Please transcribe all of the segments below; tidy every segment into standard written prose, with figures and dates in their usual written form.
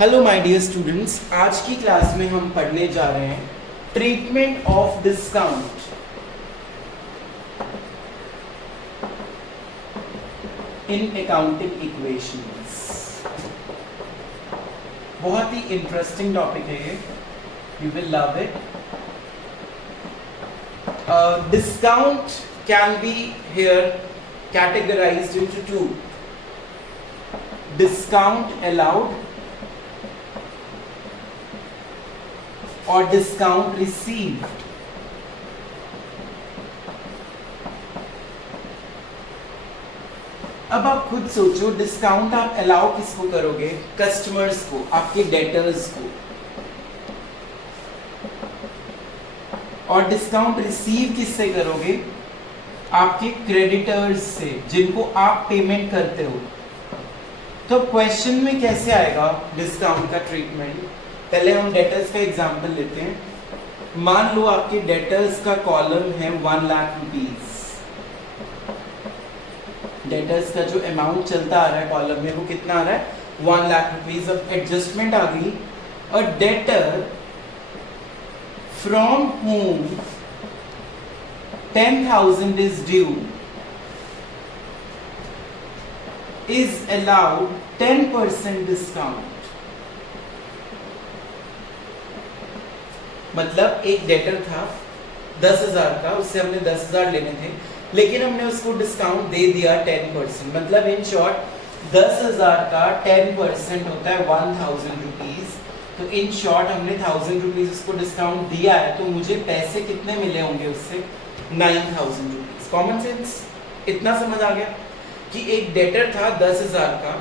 Hello my dear students, आज की class में हम पढ़ने जा रहे हैं treatment of discount in accounting equations. बहुत ही इंटरेस्टिंग टॉपिक है ये, you will love it. Discount can be here categorized into two: discount allowed और डिस्काउंट रिसीव्ड। अब आप खुद सोचो, डिस्काउंट आप अलाउ किसको करोगे? कस्टमर्स को, आपके डेटर्स को। और डिस्काउंट रिसीव किससे करोगे? आपके क्रेडिटर्स से, जिनको आप पेमेंट करते हो। तो क्वेश्चन में कैसे आएगा डिस्काउंट का ट्रीटमेंट? पहले हम डेटर्स का एग्जांपल लेते हैं। मान लो आपके डेटर्स का कॉलम है 1 लाख रुपीस। डेटर्स का जो अमाउंट चलता आ रहा है कॉलम में, वो कितना आ रहा है? 1 लाख रुपीस। अब एडजस्टमेंट आ गई। अ debtor from home 10,000 is due is allowed 10% discount। मतलब एक डेटर था 10,000 का, उससे हमने 10,000 लेने थे, लेकिन हमने उसको डिस्काउंट दे दिया 10%। मतलब इन शॉर्ट 10,000 का 10% होता है 1,000 रुपीज। तो इन शॉर्ट हमने 1,000 रुपीज उसको डिस्काउंट दिया है, तो मुझे पैसे कितने मिले होंगे उससे? 9,000 रुपीज। कॉमन सेंस इतना समझ आ गया कि एक डेटर था 10,000 का,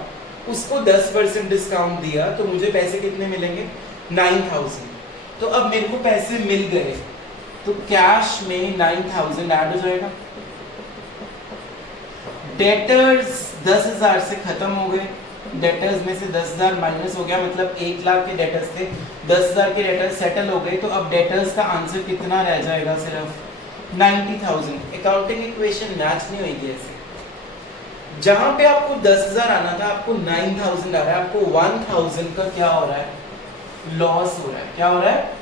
उसको 10% डिस्काउंट दिया, तो मुझे पैसे कितने मिलेंगे? 9,000। तो अब मेरे को पैसे मिल गए, तो कैश में 9,000 ऐड हो जाएगा। डेटर्स 10,000 से खत्म हो गए, डेटर्स में से 10,000 माइनस हो गया, मतलब 1 लाख के डेटर्स थे, 10,000 के डेटर्स सेटल हो गए। तो अब डेटर्स का आंसर कितना रह जाएगा? सिर्फ 90,000। अकाउंटिंग इक्वेशन मैच नहीं होगी ऐसे। जहां पे आपको 10,000 आना था, आपको 9,000 आ रहा है, आपको 1,000 का क्या हो रहा है? लॉस हो रहा है। क्या हो रहा है?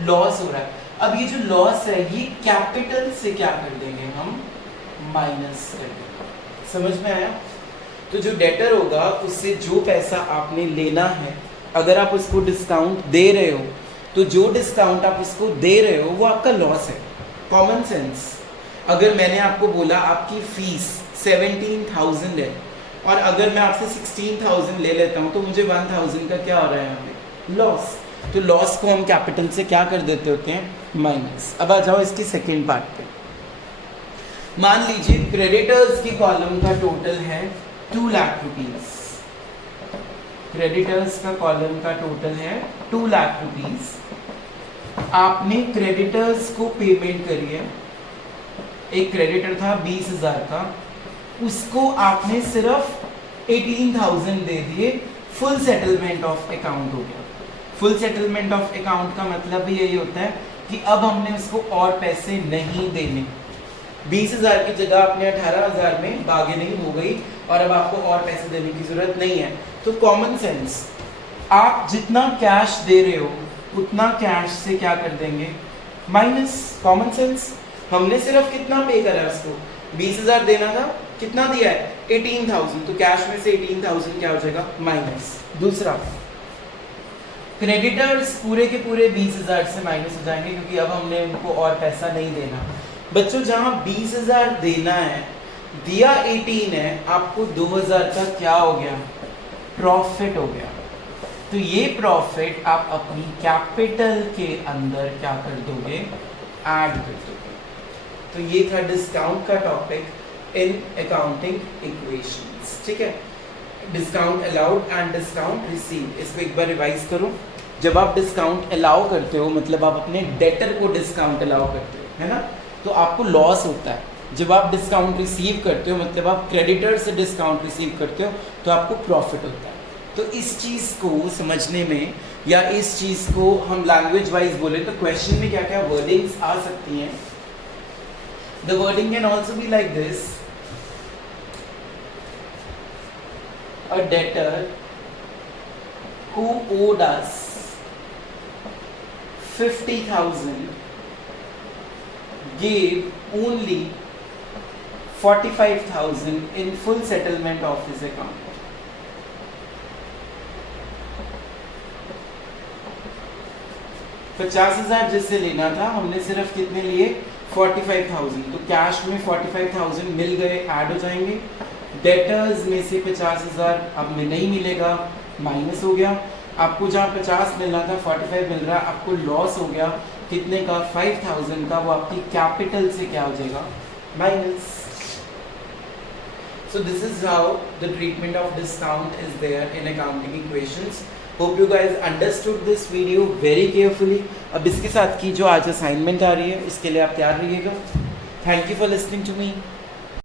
लॉस हो रहा है। अब ये जो लॉस है, ये कैपिटल से क्या कर देंगे हम? माइनस कर देंगे। समझ में आया? तो जो डेटर होगा, उससे जो पैसा आपने लेना है, अगर आप उसको डिस्काउंट दे रहे हो, तो जो डिस्काउंट आप उसको दे रहे हो वो आपका लॉस है। Common sense. अगर मैंने आपको बोला आपकी फीस 17,000 है, और अगर मैं आपसे 16,000 ले लेता हूं, तो मुझे 1,000 का क्या हो रहा है यहाँ पे? लॉस। तो लॉस को हम कैपिटल से क्या कर देते होते हैं? माइनस। अब आ जाओ इसकी सेकेंड पार्ट पे। मान लीजिए क्रेडिटर्स की कॉलम का टोटल है 2 लाख रुपीस। क्रेडिटर्स का कॉलम का टोटल है 2 लाख रुपीस। आपने क्रेडिटर्स को पेमेंट करी है। एक क्रेडिटर था 20,000 का, उसको आपने सिर्फ 18,000 दे दिए। फुल सेटलमेंट ऑफ अकाउंट हो गया। फुल सेटलमेंट ऑफ अकाउंट का मतलब भी यही होता है कि अब हमने उसको और पैसे नहीं देने। 20,000 की जगह आपने 18,000 में बार्गेनिंग हो गई, और अब आपको और पैसे देने की जरूरत नहीं है। तो कॉमन सेंस, आप जितना कैश दे रहे हो, उतना कैश से क्या कर देंगे? माइनस। Common sense. हमने सिर्फ कितना पे करा है उसको? 20,000 देना था, कितना दिया है? 18,000। तो कैश में से 18,000 क्या हो जाएगा? माइनस। दूसरा, क्रेडिटर्स पूरे के पूरे 20,000 से माइनस हो जाएंगे, क्योंकि अब हमने उनको और पैसा नहीं देना। बच्चों, जहां 20,000 देना है, दिया 18 है, आपको 2,000 का क्या हो गया? प्रॉफिट हो गया। तो ये प्रॉफिट आप अपनी कैपिटल के अंदर क्या कर दोगे? ऐड कर दोगे। तो ये था डिस्काउंट का टॉपिक इन अकाउंटिंग इक्वेशंस। ठीक है, discount allowed and discount receive. इसको एक बार रिवाइज करो। जब आप डिस्काउंट अलाउ करते हो, मतलब आप अपने डेटर को डिस्काउंट अलाउ करते हो, है ना, तो आपको लॉस होता है। जब आप डिस्काउंट रिसीव करते हो, मतलब आप क्रेडिटर से डिस्काउंट रिसीव करते हो, तो आपको प्रॉफिट होता है। तो इस चीज़ को समझने में, या इस चीज़ को हम लैंग्वेज वाइज बोले, तो क्वेश्चन में क्या क्या वर्डिंग्स आ सकती हैं? The wording can also be like this: a debtor who owed us 50,000 gave only 45,000 in full settlement of his account. $50,000 जिससे लेना था, हमने सिर्फ कितने लिए? 45,000। तो कैश में 45,000 मिल गए, ऐड हो जाएंगे। डेटर्स में से 50,000 अब में नहीं मिलेगा, माइनस हो गया। आपको जहाँ 50 मिलना था 45 मिल रहा है, आपको लॉस हो गया कितने का? 5,000 का। वो आपकी कैपिटल से क्या हो जाएगा? Minus. So this is how the treatment of discount is there in accounting equations. Hope you guys understood this video very carefully. अब इसके साथ की जो आज असाइनमेंट आ रही है उसके लिए आप तैयार रहिएगा। Thank you for listening to me.